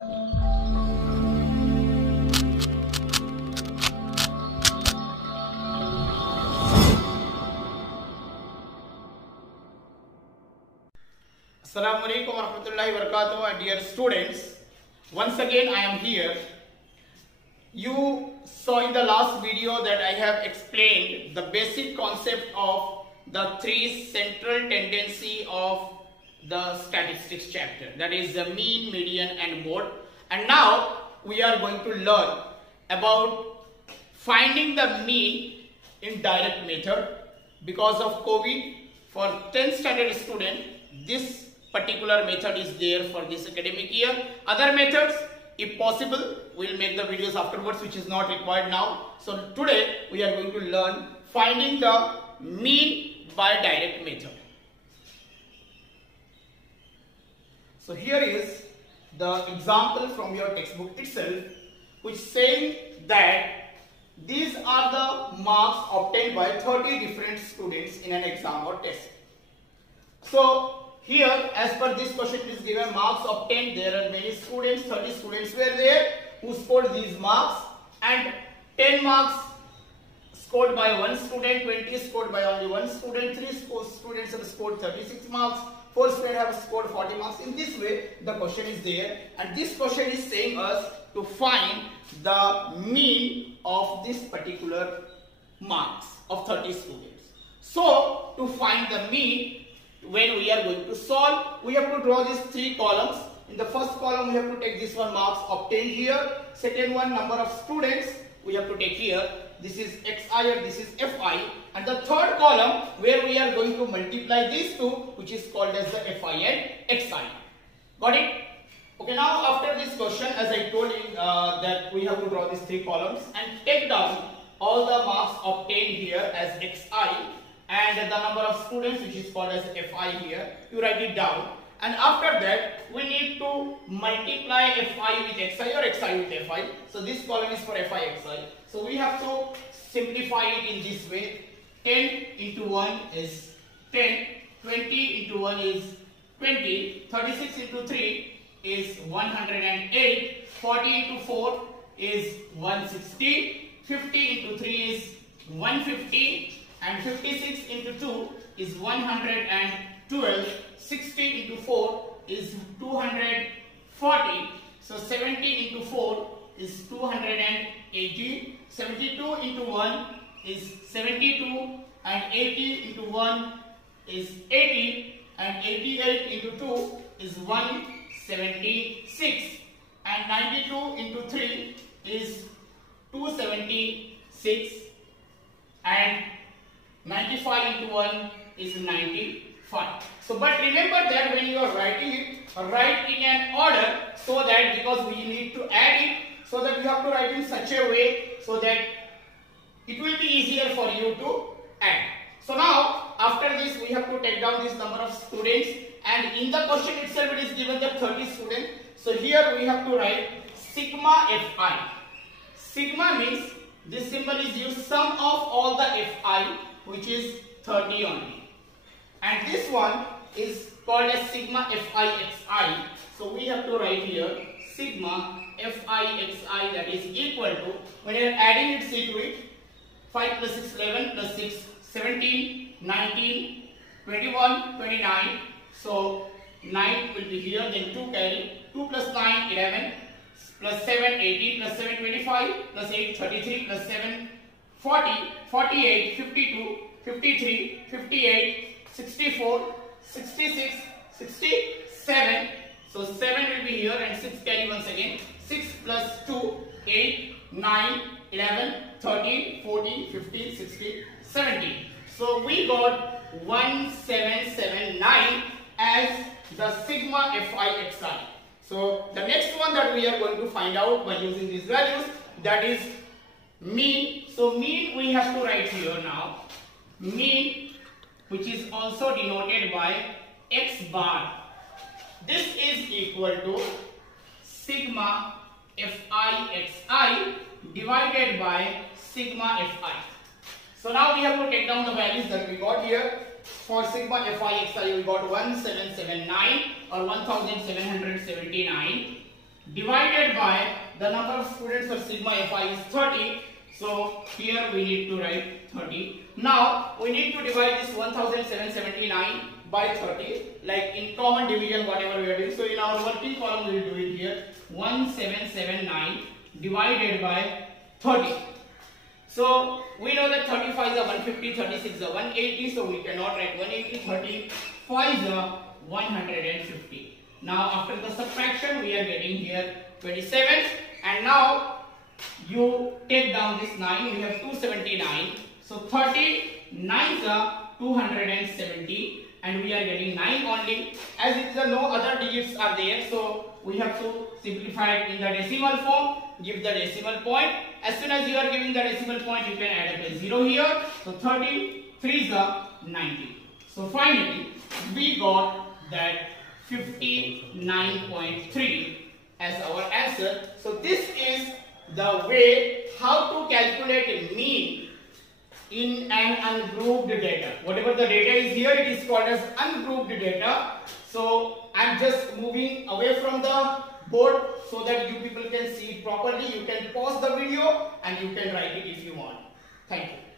Assalamu alaikum warahmatullahi wabarakatuh, dear students. Once again I am here. You saw in the last video that I have explained the basic concept of the three central tendency of the statistics chapter, that is the mean, median and mode. And now we are going to learn about finding the mean in direct method. Because of COVID, for 10th standard student, this particular method is there for this academic year. Other methods, if possible, we will make the videos afterwards, which is not required now. So today we are going to learn finding the mean by direct method. So here is the example from your textbook itself, which saying that these are the marks obtained by 30 different students in an exam or test. So here, as per this question, it is given marks obtained. There are many students, 30 students were there who scored these marks, and 10 marks scored by one student, 20 scored by only one student, 3 students have scored 36 marks, 4 students have scored 40 marks. In this way, the question is there, and this question is saying us to find the mean of this particular marks of 30 students. So, to find the mean, when we are going to solve, we have to draw these 3 columns. In the first column, we have to take this one marks obtained here. Second one, number of students we have to take here. This is xi or this is fi. And the third column where we are going to multiply these two, which is called as the fi and xi. Got it? Okay, now after this question, as I told you that we have to draw these 3 columns and take down all the marks obtained here as xi. And the number of students, which is called as fi here, you write it down. And after that, we need to multiply fi with xi or xi with fi. So this column is for fi xi. So we have to simplify it in this way. 10 into 1 is 10, 20 into 1 is 20, 36 into 3 is 108, 40 into 4 is 160, 50 into 3 is 150, and 56 into 2 is 112, 60 into 4 is 240, so 70 into 4 is 280, 72 into 1 is 72, and 80 into 1 is 80, and 88 into 2 is 176, and 92 into 3 is 276, and 95 into 1 is 95. So, but remember that when you are writing it, write in an order, so that because we need to add it, so that you have to write in such a way so that it will be easier for you to add. So now, after this, we have to take down this number of students, and in the question itself it is given that 30 students. So here we have to write sigma fi. Sigma means this symbol is used sum of all the fi, which is 30 only, and this one is called as sigma fi xi. So we have to write here sigma fi xi, that is equal to, when you are adding it, see to it, 5 plus 6 11 plus 6 17 19 21 29. So 9 will be here, then 2 carry, 2 plus 9 11 plus 7 18 plus 7 25 plus 8 33 plus 7 40, 48, 52, 53, 58, 64, 66, 67. So 7 will be here and 6 carry once again. 6 plus 2, 8, 9, 11, 13, 14, 15, 16, 17. So we got 1779 as the sigma fi xi. So the next one that we are going to find out by using these values, that is mean. So mean we have to write here now. Mean, which is also denoted by x bar. This is equal to sigma fi xi divided by sigma fi. So now we have to take down the values that we got here. For sigma fi xi we got 1779 or 1779 divided by the number of students of sigma fi is 30. So here we need to write 30. Now we need to divide this 1779 by 30, like in common division whatever we are doing. So in our working column we will do it here, 1779 divided by 30. So we know that 35 is a 150, 36 is a 180, so we cannot write 180, 35 is a 150. Now after the subtraction we are getting here 27, and now you take down this 9, we have 279, so 39 is a 270, and we are getting 9 only. As it is no other digits are there, so we have to simplify it in the decimal form, give the decimal point. As soon as you are giving the decimal point, you can add up a 0 here. So 33 is a 90. So finally, we got that 59.3 as our answer. So this is the way how to calculate a mean in an ungrouped data. Whatever the data is here, it is called as ungrouped data. So I'm just moving away from the board so that you people can see it properly. You can pause the video and you can write it if you want. Thank you.